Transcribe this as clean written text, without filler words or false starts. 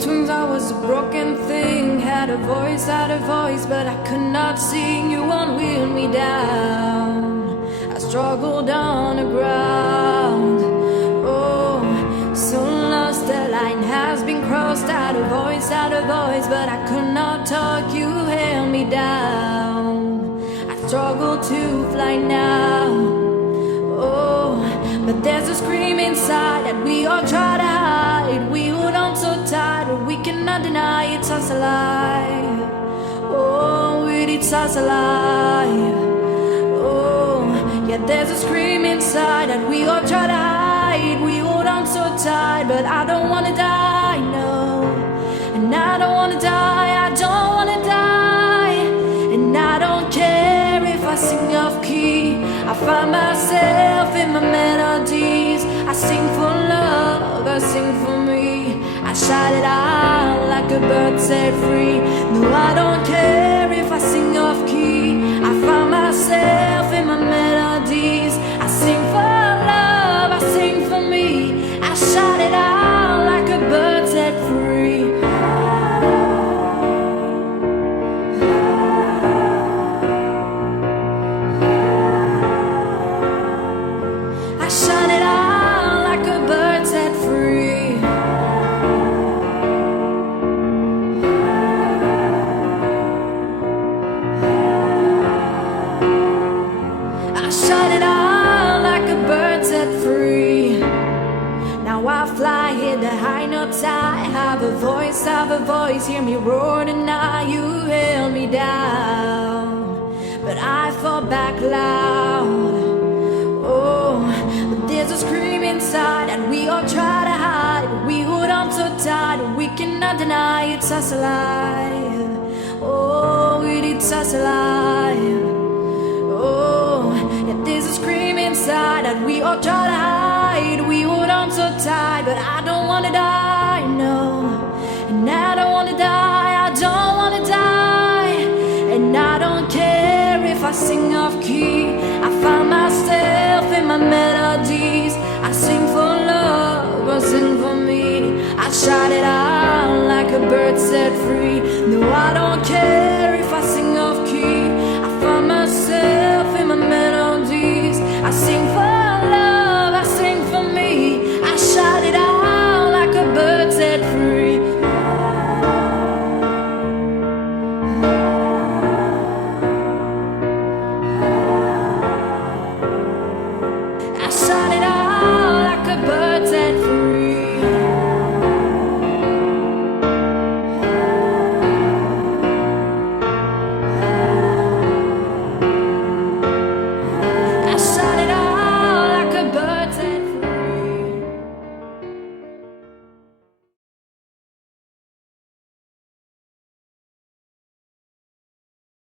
between I was a broken thing. Had a voice, but I could not sing. You won't wheel me down. I struggled on the ground. Oh, so lost, the line has been crossed. Had a voice, but I could not talk. You held me down. I struggle to fly now. Oh, but there's a scream inside that we all try to hide. We hold on so tight, but we cannot deny it's us alive. Oh, it's us alive. Oh, yeah, there's a scream inside that we all try to hide. We hold on so tight, but I don't wanna die, no. And I don't wanna die, I don't wanna die. And I don't care if I sing off key. I find myself in my melodies. I sing for love, I sing for me. I shout it out like a bird set free. No, I don't care if I sing off key. I find myself in my melodies. I sing for love, I sing for me. I shout it out like a bird set free. I shout it out like a bird set free. I shout it out like a bird set free. Now I fly, hit the high notes. I have a voice, hear me roar tonight. You held me down, but I fall back loud. Oh, but there's a scream inside that we all try to hide. We hold on so tight, we cannot deny it's us alive. Oh, it's us alive. Oh, yeah, there's a scream inside that we all try to hide. We hold on so tight, but I don't wanna die, no. And I don't wanna die, I don't wanna die. And I don't care if I sing off key. I find myself in my melodies. I sing for love, I sing for me. I shout it out like a bird set free. No, I don't care if I sing off key.